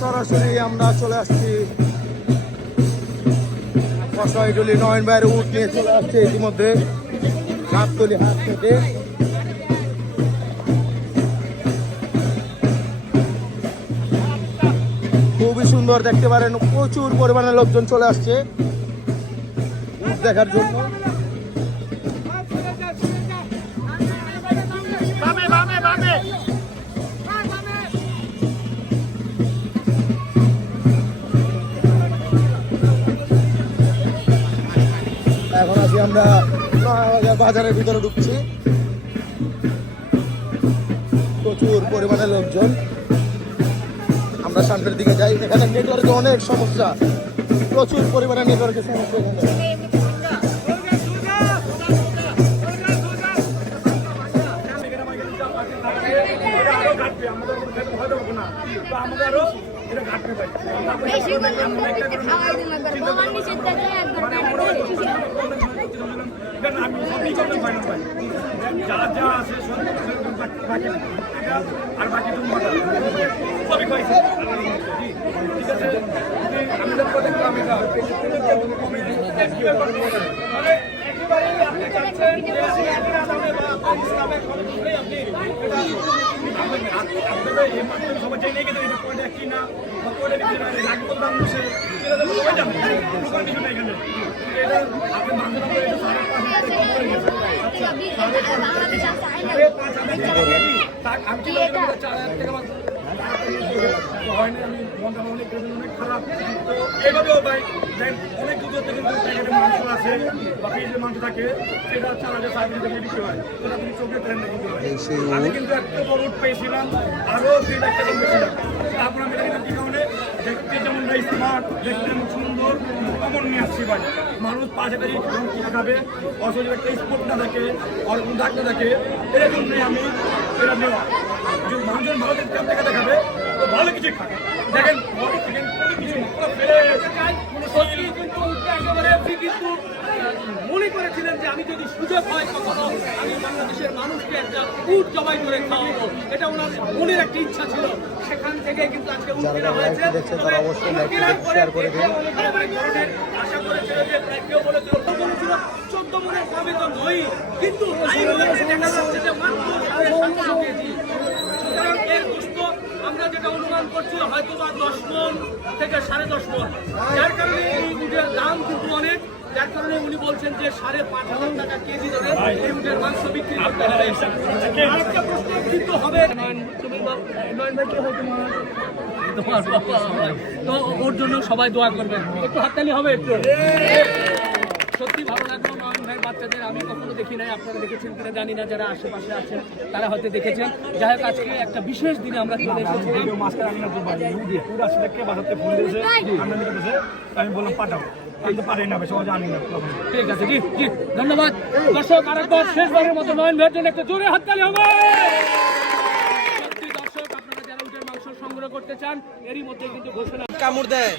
সরাসরি আমরা চলে আসছি। ফসইডলি নয়ন ভাইয়ের উঠ নিয়ে চলে আসছে ইতিমধ্যে। গাবতলি হাট থেকে। খুবই সুন্দর দেখতে পারেন, প্রচুর পরিমাণে লোকজন চলে আসছে। দেখার জন্য। আমরা বাজারের ভিতরে ঢুকছি। প্রচুর পরিমাণে লোকজন। আমরা সামনের দিকে যাই। এখানে নেটওয়ার্কে অনেক সমস্যা। প্রচুর পরিমাণে নেটওয়ার্কের সমস্যা এখানে। বেশি প্রত্যেকটা খাওয়াই একবার থাকলে একবার যা যা আছে আর বাকি সবই খাইছে ঠিক আমি প্রত্যেক আমি একেবারেই আপনি চাচ্ছেন যে এটা আপনাদের এই মাধ্যমে সবাই জেনে গেছে এটা কোনটা কি না? বা করে লাগবে দাম বসে। এটা তো সবাই জানে। কোনো কিছু নেই এখানে। এটা আপনি বাংলা করে এটা সাড়ে পাঁচ হাজার টাকা কম করে গেছে দিই। তার আমি মনটা অনেক খারাপ তো অনেক দূর থেকে কিন্তু মাংস আছে বা ফ্রিজের মাংস থাকে সেটা চার হাজার সাড়ে থেকে বিক্রি হয় সেটা তুমি চোখে ট্রেন না হয়। আমি কিন্তু একটা বড় পেয়েছিলাম আরও কি কারণে দেখতে যেমন স্মার্ট দেখতে যেমন সুন্দর কমন নিয়ে মানুষ পাশে দাঁড়িয়ে কেমন কি খাবে। অসুবিধা একটা স্পোর্ট না থাকে আর উদাক না থাকে। এর জন্যই আমি এটা নেওয়া। যদি মানুষজন ভালো দেখতে থেকে দেখাবে তো ভালো কিছু খাবে। দেখেন করেছিলেন যে আমি যদি সুযোগ হয় কখনো আমি বাংলাদেশের মানুষকে একটা উট জবাই করে খাওয়াবো। এটা ওনার মনের একটা ইচ্ছা ছিল। সেখান থেকে কিন্তু আজকে উট কেনা হয়েছে। উট কেনার পরে আশা করেছিল যে প্রায় কেউ বলেছিল বলেছিল চোদ্দ মনের কমে তো নই কিন্তু এই মুহূর্তে দেখা যাচ্ছে যে মাত্র সাড়ে সাতশো কেজি। সুতরাং এর আমরা যেটা অনুমান করছি হয়তো বা দশ মন থেকে সাড়ে দশ মন যার কারণে এই উটের দাম কিন্তু অনেক যার কারণে উনি বলছেন যে সাড়ে পাঁচ হাজার টাকা কেজি ধরে এই উটের মাংস বিক্রি করতে হবে। আরেকটা প্রশ্ন কিন্তু হবে। তুমি নয়ন তোমার। তো ওর জন্য সবাই দোয়া করবেন। একটু হাততালি হবে একটু। সত্যি ভালো লাগল নয়ন ভাই বাচ্চাদের আমি কখনো দেখি নাই আপনারা দেখেছেন কিনা জানি না যারা আশেপাশে আছেন তারা হয়তো দেখেছেন। যাই হোক আজকে একটা বিশেষ দিনে আমরা চলে এসেছি। কেউ মাছটা আমি বললাম পাঠাও। আমি পাঠাই না ভাই জানি না। ঠিক আছে জি জি ধন্যবাদ। দর্শক আরেকবার শেষবারের মতো নয়ন ভাইয়ের জন্য একটা জোরে হাততালি হবে সত্যি দর্শক আপনারা যারা উটের মাংস সংগ্রহ করতে চান এরই মধ্যে কিন্তু ঘোষণা। কামড় দেয়।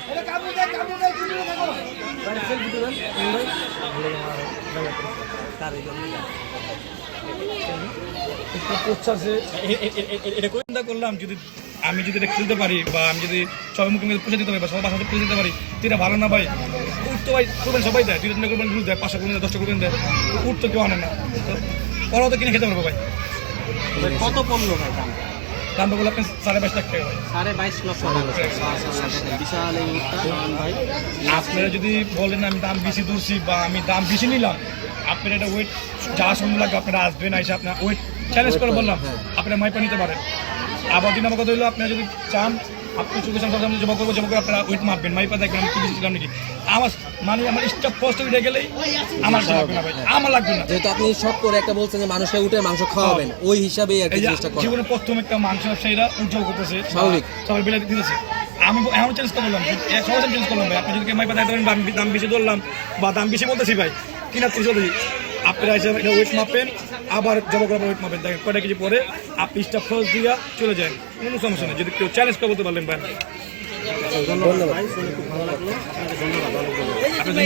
চিন্তা করলাম যদি আমি যদি এটা খেলতে পারি বা আমি যদি সবাই মুখে মুখে পৌঁছে দিতে পারি বা সবার বাসাতে পৌঁছে দিতে পারি এটা ভালো না ভাই উঠ তো ভাই করবেন সবাই দেয় দুই তিনটা করবেন রুল দেয় পাঁচশো করবেন দশটা করবেন দেয় উঠ তো কেউ আনে না ওরাও তো কিনে খেতে পারব ভাই কত পড়ল ভাই? দাম বলে আপনি সাড়ে বাইশ লাখ টাকা। সাড়ে বাইশ লক্ষ বিশাল এই ভাই। আপনারা যদি বলেন আমি দাম বেশি তুলছি বা আমি দাম বেশি নিলাম আপনার এটা ওয়েট যা সময় লাগবে আপনারা আসবেন এসে আপনার ওয়েট চ্যালেঞ্জ করে বললাম আপনারা মাইপা নিতে পারেন। আবার দিন আমার কথা হইল আপনারা যদি চান আপনি চোখের সামনে সামনে জমা করব জমা করে আপনারা ওয়েট মাপবেন। মাইপা দেখবেন আমি কি বেশি ছিলাম নাকি? আমার মানে আমার স্টাফ কষ্ট উঠে গেলেই আমার লাগবে না ভাই আমার লাগবে না। যেহেতু আপনি শখ করে একটা বলছেন যে মানুষকে উঠে মাংস খাওয়াবেন ওই হিসাবেই আর কি জীবনে প্রথম একটা মাংস ব্যবসায়ীরা উজ্জ্বল করতেছে স্বাভাবিক। সবাই বেলা দিতেছে। আমি এমন চেঞ্জ করলাম সবাই চেঞ্জ করলাম ভাই আপনি যদি মাইপা দেখতে পারেন আমি দাম বেশি ধরলাম বা দাম বেশি বলতেছি ভাই কিনা তুই চলতেছি আপনারা এসে এটা ওয়েট মাপেন আবার জবগ্রাম ওয়েট মাপেন দেখেন কয়টা কেজি পরে? আপনি স্টাফ খরচ দিয়া চলে যান কোনো সমস্যা নেই। যদি কেউ চ্যালেঞ্জ করতে পারলেন ভাই। যদি